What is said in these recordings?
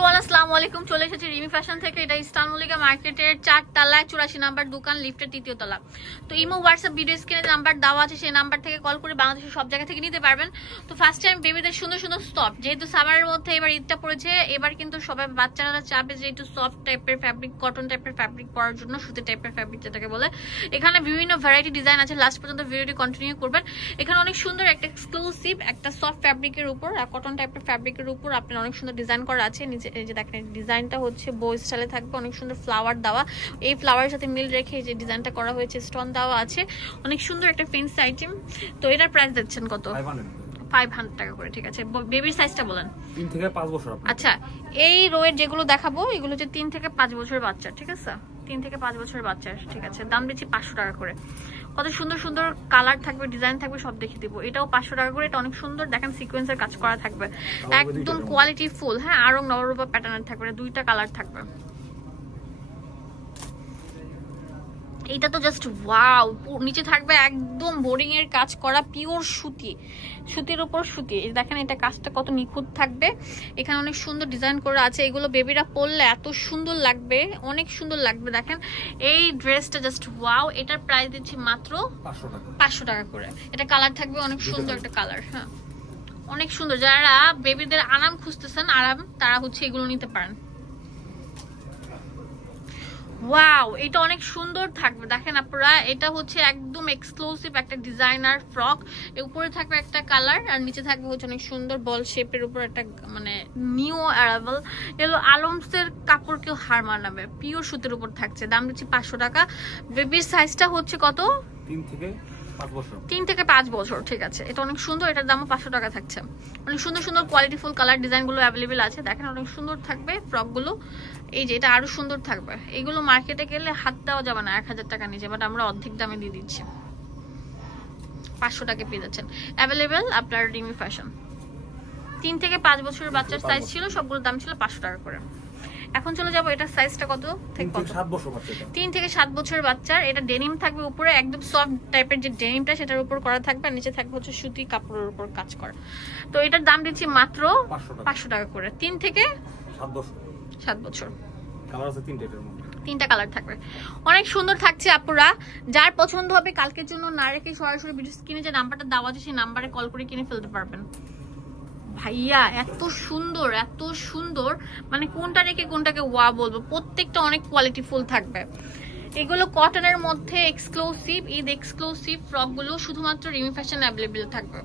Everyone আসসালামু আলাইকুম। চলে এসেছি রিমি ফ্যাশন থেকে। এটা ইস্টার্ন মল্লিকা মার্কেটের 4 তলায় 84 নাম্বার দোকান, লিফটের 3য় তলা। তো ইমো হোয়াটসঅ্যাপ ভিডিও স্ক্রিনে নাম্বার দেওয়া আছে, সেই নাম্বার থেকে কল করে বাংলাদেশের সব জায়গা থেকে নিতে পারবেন। তো ফার্স্ট টাইম বেবিদের সুন্দর সুন্দর সফট, যেহেতু সামারের মধ্যে এবার ঈদটা পড়েছে, এবার কিন্তু সবাই বাচ্চারা চাবে যে একটু সফট টাইপের ফ্যাব্রিক, কটন টাইপের ফ্যাব্রিক পরার জন্য, সুতি টাইপের ফ্যাব্রিক যেটাকে বলে। এখানে বিভিন্ন ভ্যারাইটি ডিজাইন আছে, লাস্ট পর্যন্ত ভিডিওটি কন্টিনিউ করবেন। এখানে অনেক সুন্দর একটা এক্সক্লুসিভ একটা সফট ফ্যাব্রিকের উপর, কটন টাইপের ফ্যাব্রিকের উপর আপনার অনেক সুন্দর ডিজাইন করা আছে। নিচে এই যে দেখেন, ডিজাইনটা হচ্ছে বো স্টাইলে থাকবে, অনেক সুন্দর ফ্লাওয়ার দেওয়া। এই ফ্লাওয়ারের সাথে মিল রেখে যে ডিজাইনটা করা হয়েছে, স্টোন দেওয়া আছে, অনেক সুন্দর একটা ফেন্সি আইটেম। তো এটার প্রাইস দিচ্ছেন কত? 500 টাকা করে। ঠিক আছে, বেবির সাইজটা বলেন। 3 থেকে 5 বছর। আচ্ছা, এই রোয়ের যেগুলো দেখাবো এগুলো হচ্ছে 3 থেকে 5 বছরের বাচ্চা। ঠিক আছে, 3 থেকে 5 বছরের বাচ্চা। ঠিক আছে, দাম দিচ্ছি 500 টাকা করে। কত সুন্দর সুন্দর কালার থাকবে, ডিজাইন থাকবে, সব দেখিয়ে দিব। এটাও 500 টাকা করে। এটা অনেক সুন্দর, দেখেন সিকোয়েন্সের কাজ করা থাকবে, একদম কোয়ালিটি ফুল। হ্যাঁ, আরো নবরূপা প্যাটার্নের থাকবে, দুইটা কালার থাকবে। এটা তো জাস্ট ওয়াও। নিচে থাকবে একদম বোরিং এর কাজ করা, পিওর সুতি, সুতির উপর সুতি। দেখেন এটা কাজটা কত নিখুঁত থাকবে। এখানে অনেক সুন্দর ডিজাইন করা আছে। এগুলো বেবিরা পরলে এত সুন্দর লাগবে, অনেক সুন্দর লাগবে। দেখেন এই ড্রেসটা জাস্ট ওয়াও। এটার প্রাইস দিচ্ছি মাত্র 500 টাকা করে। এটা কালার থাকবে অনেক সুন্দর একটা কালার। হ্যাঁ, অনেক সুন্দর। যারা বেবিদের আরাম খুঁজতেছেন, আরাম, তারা হচ্ছে এগুলো নিতে পারেন। ওয়াও, এটা অনেক সুন্দর থাকবে। দেখেন আপনারা, এটা হচ্ছে একদম এক্সক্লুসিভ একটা ডিজাইনার ফ্রক। এর উপরে থাকবে একটা কালার, আর নিচে থাকবে হচ্ছে অনেক সুন্দর বল শেপের উপর একটা, মানে নিউ অ্যারাইভাল। এগুলো আলমসের কাপড়কেও হার মানাবে, পিওর সুতির উপর থাকছে। দাম দিচ্ছি 500 টাকা। বেবির সাইজটা হচ্ছে কত? 3 থেকে 5 বছর। ঠিক আছে, এটা অনেক সুন্দর। এটার দামও 500 টাকা থাকছে। অনেক সুন্দর সুন্দর কোয়ালিটিফুল কালার ডিজাইনগুলো অ্যাভেলেবেল আছে। দেখেন অনেক সুন্দর থাকবে ফ্রকগুলো। এই যে এটা আরো সুন্দর থাকবে। এগুলো মার্কেটে গেলে হাত দেওয়া যাবে না 1000 টাকা নিচে, বাট আমরা অর্ধেক দামে দিয়ে দিচ্ছি। 500 টাকা পেয়ে যাচ্ছেন। অ্যাভেলেবেল আপনার রিমি ফ্যাশন। 3 থেকে 5 বছরের বাচ্চার সাইজ ছিল, সবগুলোর দাম ছিল 500 টাকা করে। এখন চলে যাবো এটার সাইজটা কত থেকে কত? 7 বছর বাচ্চা। 3 থেকে 7 বছরের বাচ্চার। এটা ডেনিম থাকবে উপরে, একদম সফট টাইপের যে ডেনিমটা সেটার উপর করা থাকবে, আর নিচে থাকবে হচ্ছে সুতি কাপড়ের উপর কাজ করা। তো এটার দাম দিচ্ছি মাত্র 500 টাকা করে। 3 থেকে 7 বছর। কালার আছে 3 টাইপের মধ্যে, 3টা কালার থাকবে। অনেক সুন্দর থাকছে আপুরা। যার পছন্দ হবে কালকের জন্য না রেখে সরাসরি ভিডিও স্ক্রিনে যে নাম্বারটা দেওয়া আছে সেই নাম্বারে কল করে কিনে ফেলতে পারবেন। ভাইয়া এত সুন্দর, এত সুন্দর, মানে কোনটা রেখে কোনটাকে ওয়া বলবো। প্রত্যেকটা অনেক কোয়ালিটি ফুল থাকবে। এগুলো কটনের মধ্যে এক্সক্লুসিভ, ঈদ এক্সক্লুসিভ ফ্রকগুলো শুধুমাত্র রিমি ফ্যাশন অ্যাভেলেবেল থাকবে।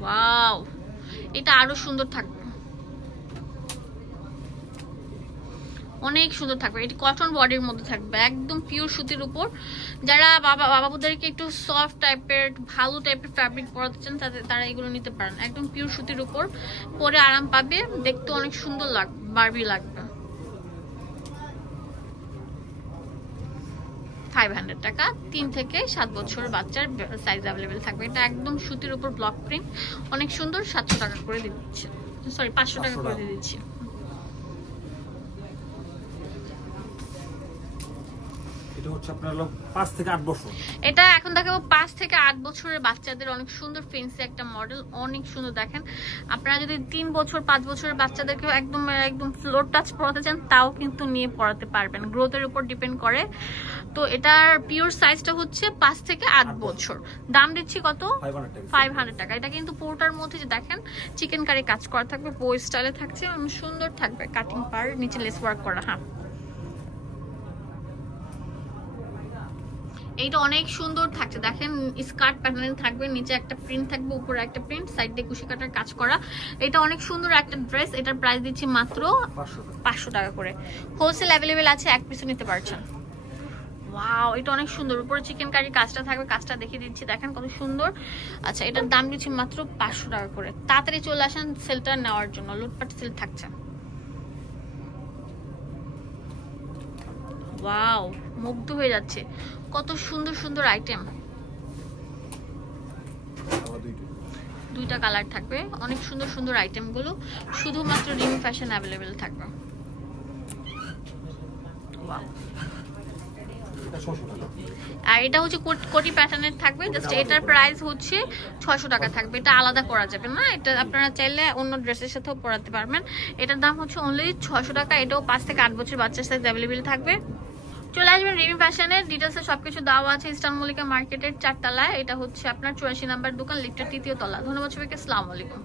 ওয়াও, এটা আরো সুন্দর থাকবে, অনেক সুন্দর থাকবে। এটি কটন বডির মধ্যে থাকবে, একদম পিওর সুতির উপর। যারা বাবাদেরকে একটু সফট টাইপের, ভালো টাইপের ফ্যাব্রিক পরাতে চান, তারা এগুলো নিতে পারেন। একদম পিওর সুতির উপর, পরে আরাম পাবে, দেখতে অনেক সুন্দর লাগবে, বারবি লাগবে। 500 টাকা। 3 থেকে 7 বছর বাচ্চার সাইজ অ্যাভেলেবেল থাকবে। এটা একদম সুতির উপর ব্লক প্রিন্ট, অনেক সুন্দর। 700 টাকা করে দিয়ে দিচ্ছি, সরি 500 টাকা করে দিয়ে দিচ্ছি। এটা হচ্ছে আপনার 5 থেকে 8 বছর। এটা এখন দেখাবো 5 থেকে 8 বছরের বাচ্চাদের অনেক সুন্দর ফেন্সি একটা মডেল, অনেক সুন্দর। দেখেন আপনারা যদি 3 বছর 5 বছরের বাচ্চাদেরকেও একদম একদম ফ্লোর টাচ পরাতে চান, তাও কিন্তু নিয়ে পরাতে পারবেন, গ্রোথের উপর ডিপেন্ড করে। তো এটার পিওর সাইজটা হচ্ছে 5 থেকে 8 বছর। দাম দিচ্ছি কত? 500 টাকা। এটা কিন্তু পুরোটার মধ্যে যে দেখেন চিকেন কারি কাজ করা থাকবে, বো স্টাইলে থাকছে, অনেক সুন্দর থাকবে। কাটিং পার, নিচে লেস ওয়ার্ক করা। হ্যাঁ, এইটা অনেক সুন্দর থাকছে। দেখেন স্কার্ট প্যাটার্ন থাকবে, নিচে একটা প্রিন্ট থাকবে, উপরে একটা প্রিন্ট, সাইড দিয়ে কুশি কাটার কাজ করা। এটা অনেক সুন্দর একটা ড্রেস। এটার প্রাইস দিচ্ছি মাত্র 500 টাকা করে। হোলসেল অ্যাভেলেবেল আছে, এক পিসও নিতে পারছেন। ওয়াও, এটা অনেক সুন্দর। উপরে চিকেন কারি কাজটা থাকবে, কাজটা দেখিয়ে দিচ্ছি, দেখেন কত সুন্দর। আচ্ছা, এটার দাম দিচ্ছি মাত্র 500 টাকা করে। তাড়াতাড়ি চলে আসেন সেলটা নেওয়ার জন্য, লুটপাট সেল থাকছে। ওয়াও, মুগ্ধ হয়ে যাচ্ছে, কত সুন্দর সুন্দর আইটেম। 2টা কালার থাকবে, অনেক সুন্দর সুন্দর আইটেম গুলো শুধুমাত্র রিমি ফ্যাশন অ্যাভেলেবেল থাকবে। ওয়াও, এটা 600 টাকা। আর এটা হচ্ছে কোটি প্যাটার্নের থাকবে, জাস্ট এটার প্রাইস হচ্ছে 600 টাকা থাকবে। এটা আলাদা করা যাবে না, এটা আপনারা চাইলে অন্য ড্রেসের সাথেও পরাতে পারবেন। এটার দাম হচ্ছে অনলি 600 টাকা। এটাও 5 থেকে 8 বছর বাচ্চার সাইজ অ্যাভেলেবেল থাকবে। চলে আসবেন রিমি ফ্যাশনের, ডিটেলসে সবকিছু দেওয়া আছে ইস্টার্ন মল্লিকা মার্কেটের 4 তলায়। এটা হচ্ছে আপনার 84 নাম্বার দোকান, লিফটের 3য় তলা। ধন্যবাদ সবাইকে, আসসালামু আলাইকুম।